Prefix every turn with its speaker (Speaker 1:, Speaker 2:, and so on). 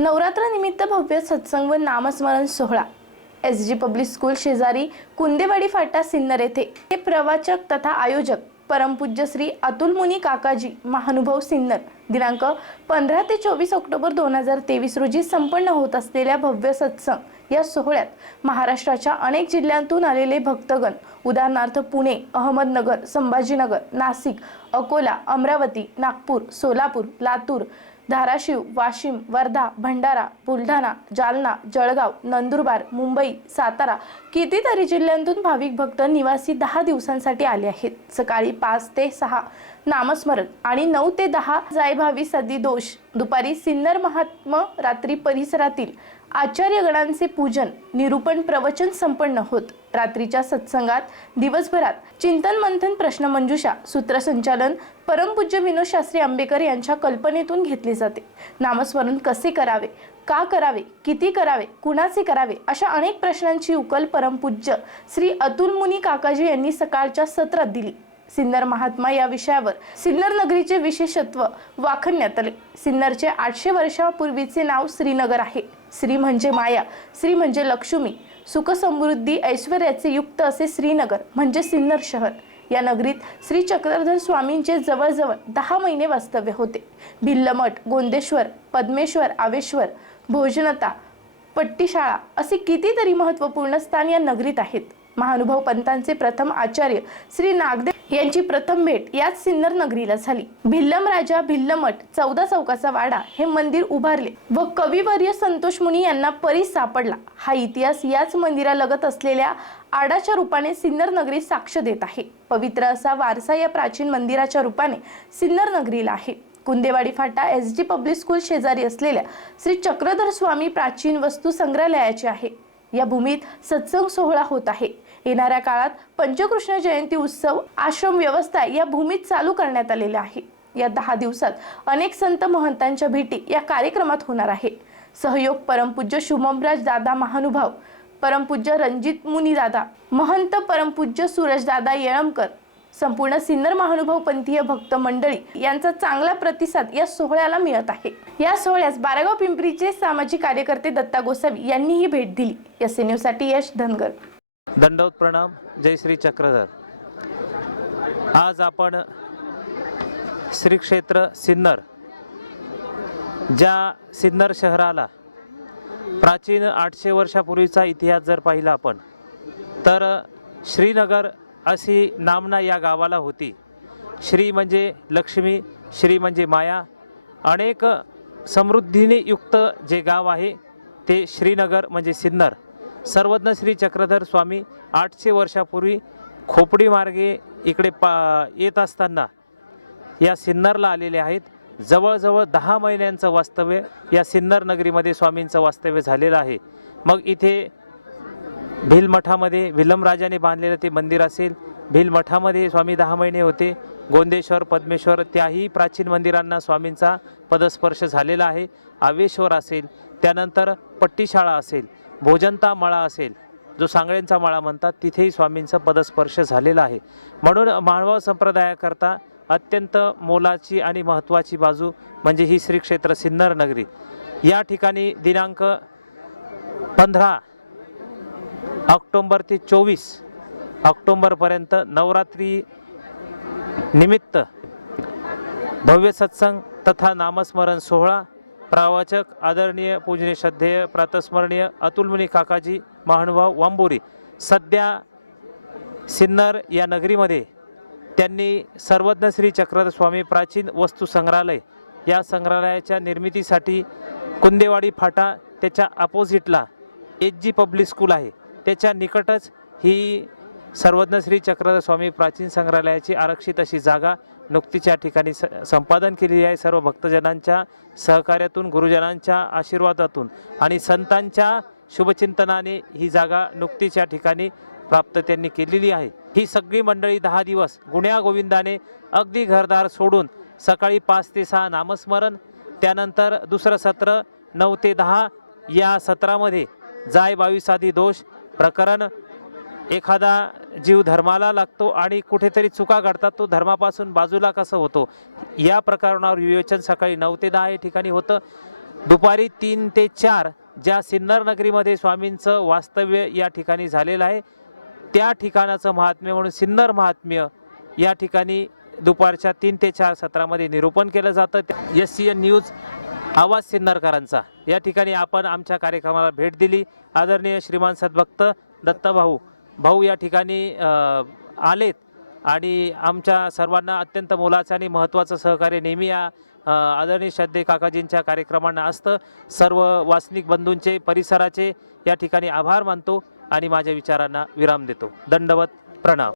Speaker 1: नवरात्रानिमित्त भव्य सत्संग व नामस्मरण सोहळा. एस जी पब्लिक स्कूल शेजारी कुंदेवाडी फाटा सिन्नर येथे हे प्रवाचक तथा आयोजक परमपूज्य श्री अतुल मुनी काकाजी महानुभव सिन्नर दिनांक पंधरा ते चोवीस ऑक्टोबर दोन हजार तेवीस रोजी संपन्न होत असलेल्या भव्य सत्संग या सोहळ्यात महाराष्ट्राच्या अनेक जिल्ह्यांतून आलेले भक्तगण उदाहरणार्थ पुणे अहमदनगर संभाजीनगर नाशिक अकोला अमरावती नागपूर सोलापूर लातूर धाराशिव वाशिम वर्धा भंडारा बुलढाणा जालना जळगाव नंदुरबार मुंबई सातारा कितीतरी जिल्ह्यांतून भाविक भक्त निवासी दहा दिवसांसाठी आले आहेत. सकाळी पाच ते सहा नामस्मरण आणि नऊ ते दहा जायभावी सदी दोष. दुपारी सिन्नर महात्म रात्री परिसरातील आचार्यगणांचे पूजन निरूपण प्रवचन संपन्न होत. रात्रीच्या सत्संगात दिवसभरात चिंतन मंथन प्रश्नमंजुषा सूत्रसंचालन परमपूज्य विनोद शास्त्री आंबेकर यांच्या कल्पनेतून घेतले जाते. नामस्मरण कसे करावे? का करावे? किती करावे? कुणाचे करावे? अशा अनेक प्रश्नांची उकल परमपूज्य श्री अतुल मुनी काकाजी यांनी सकाळच्या सत्रात दिली. सिन्नर महात्मा या विषयावर. सिन्नर नगरीचे विशेषत्व वाखण्यात आले. सिन्नरचे आठशे वर्षापूर्वीचे नाव श्रीनगर आहे. श्री म्हणजे माया श्री म्हणजे लक्ष्मी सुखसमृद्धी ऐश्वर्याचे युक्त असे श्रीनगर म्हणजे सिन्नर शहर. या नगरीत श्री चक्रधर स्वामींचे जवळजवळ दहा महिने वास्तव्य होते. भिल्लमठ गोंदेश्वर पद्मेश्वर आवेश्वर भोजनता पट्टीशाळा असे कितीतरी महत्त्वपूर्ण स्थान या नगरीत आहेत. महानुभाव पंतांचे प्रथम आचार्य श्री नागदेव यांची प्रथम भेट याच सिन्नर नगरीला झाली. भिल्लम राजा भिल्लमठ चौदा चौकाचा वाडा हे मंदिर उभारले व कविवर्य संतोष मुनी यांना परिस सापडला. हा इतिहास याच मंदिरालगत असलेल्या आडाच्या रूपाने सिन्नर नगरी साक्ष देत आहे. पवित्र असा वारसा या प्राचीन मंदिराच्या रूपाने सिन्नर नगरीला आहे. Kundewadi Phata S D public school शेजारी असलेल्या श्री चक्रधर स्वामी प्राचीन वस्तू संग्रहालयाचे आहे. या भूमीत सत्संग सोहळा होत आहे. येणाऱ्या काळात पंचकृष्ण जयंती उत्सव आश्रम व्यवस्था या भूमीत चालू करण्यात आलेल्या आहे. या दहा दिवसात अनेक संत महंतांच्या भेटी या कार्यक्रमात होणार आहे. सहयोग परमपूज्य शुभमराज दादा महानुभाव परमपूज्य रणजित मुनी दादा महंत परमपूज्य सूरजदादा येळमकर संपूर्ण सिन्नर महानुभाव पंथीय भक्त मंडळी यांचा चांगला प्रतिसाद या सोहळ्याला मिळत आहे. या सोहळ्यास बारागाव पिंपरीचे सामाजिक कार्यकर्ते दत्ता गोसावी यांनीही भेट दिली. या साठी यश धनगर.
Speaker 2: दंडवत प्रणाम जय श्री चक्रधर. आज आपण श्री क्षेत्र सिन्नर ज्या सिन्नर शहराला प्राचीन आठशे वर्षापूर्वीचा इतिहास जर पाहिला आपण तर श्रीनगर अशी नामना या गावाला होती. श्री म्हणजे लक्ष्मी श्री म्हणजे माया. अनेक समृद्धीने युक्त जे गाव आहे ते श्रीनगर म्हणजे सिन्नर. सर्वज्ञ श्री चक्रधर स्वामी आठशे वर्षापूर्वी खोपडी मार्गे इकडे पा येत असताना या सिन्नरला आलेले आहेत. जवळजवळ दहा महिन्यांचं वास्तव्य या सिन्नर नगरीमध्ये स्वामींचं वास्तव्य झालेलं आहे. मग इथे भीलमठामध्ये विलमराजाने बांधलेलं ते मंदिर असेल. भीलमठामध्ये स्वामी दहा महिने होते. गोंदेश्वर पद्मेश्वर त्याही प्राचीन मंदिरांना स्वामींचा पदस्पर्श झालेला आहे. आवेश्वर असेल त्यानंतर पट्टीशाळा असेल. भोजनता मळा असेल जो सांगळेंचा मळा म्हणतात तिथेही स्वामींचा पदस्पर्श झालेला आहे. म्हणून मानवा संप्रदायाकरता अत्यंत मोलाची आणि महत्त्वाची बाजू म्हणजे ही श्री क्षेत्र सिन्नर नगरी. या ठिकाणी दिनांक पंधरा ऑक्टोंबर ते चोवीस ऑक्टोंबरपर्यंत नवरात्री निमित्त भव्य सत्संग तथा नामस्मरण सोहळा प्रवाचक आदरणीय पूजनीय श्रद्धेय प्रातस्मरणीय अतुलमुनी काकाजी महानुभाव वांबोरी सध्या सिन्नर या नगरीमध्ये त्यांनी सर्वज्ञ श्री चक्रधर स्वामी प्राचीन वस्तू संग्रहालय या संग्रहालयाच्या निर्मितीसाठी कुंदेवाडी फाटा त्याच्या अपोजिटला एच जी पब्लिक स्कूल आहे. त्याच्या निकटच ही सर्वज्ञ श्री चक्रधर स्वामी प्राचीन संग्रहालयाची आरक्षित अशी जागा नुकतीच या ठिकाणी स संपादन केलेली आहे. सर्व भक्तजनांच्या सहकार्यातून गुरुजनांच्या आशीर्वादातून आणि संतांच्या शुभचिंतनाने ही जागा नुकतीच या ठिकाणी प्राप्त त्यांनी केलेली आहे. ही सगळी मंडळी दहा दिवस गुण्या गोविंदाने अगदी घरदार सोडून सकाळी पाच ते सहा नामस्मरण त्यानंतर दुसरं सत्र नऊ ते दहा या सत्रामध्ये जाय बावीसादी दोष प्रकरण एखादा जीव धर्माला लागतो आणि कुठेतरी चुका घडतात तो धर्मापासून बाजूला कसं होतो? या प्रकरणावर विवेचन सकाळी नऊ ते दहा या ठिकाणी होतं. दुपारी तीन ते चार ज्या सिन्नर नगरीमध्ये स्वामींचं वास्तव्य या ठिकाणी झालेलं आहे त्या ठिकाणाचं महात्म्य म्हणून सिन्नर महात्म्य या ठिकाणी दुपारच्या तीन ते चार सत्रामध्ये निरूपण केलं जातं. एस सी एन न्यूज आवाज सिन्नरकरांचा. या ठिकाणी आपण आमच्या कार्यक्रमाला भेट दिली. आदरणीय श्रीमान सद्भक्त दत्तभाऊ भाऊ भाऊ या ठिकाणी आलेत आणि आमच्या सर्वांना अत्यंत मोलाचं आणि महत्त्वाचं सहकार्य नेहमी या आदरणीय श्रद्धे काकाजींच्या कार्यक्रमांना असतं. सर्व वासनिक बंधूंचे परिसराचे या ठिकाणी आभार मानतो आणि माझ्या विचारांना विराम देतो. दंडवत प्रणाम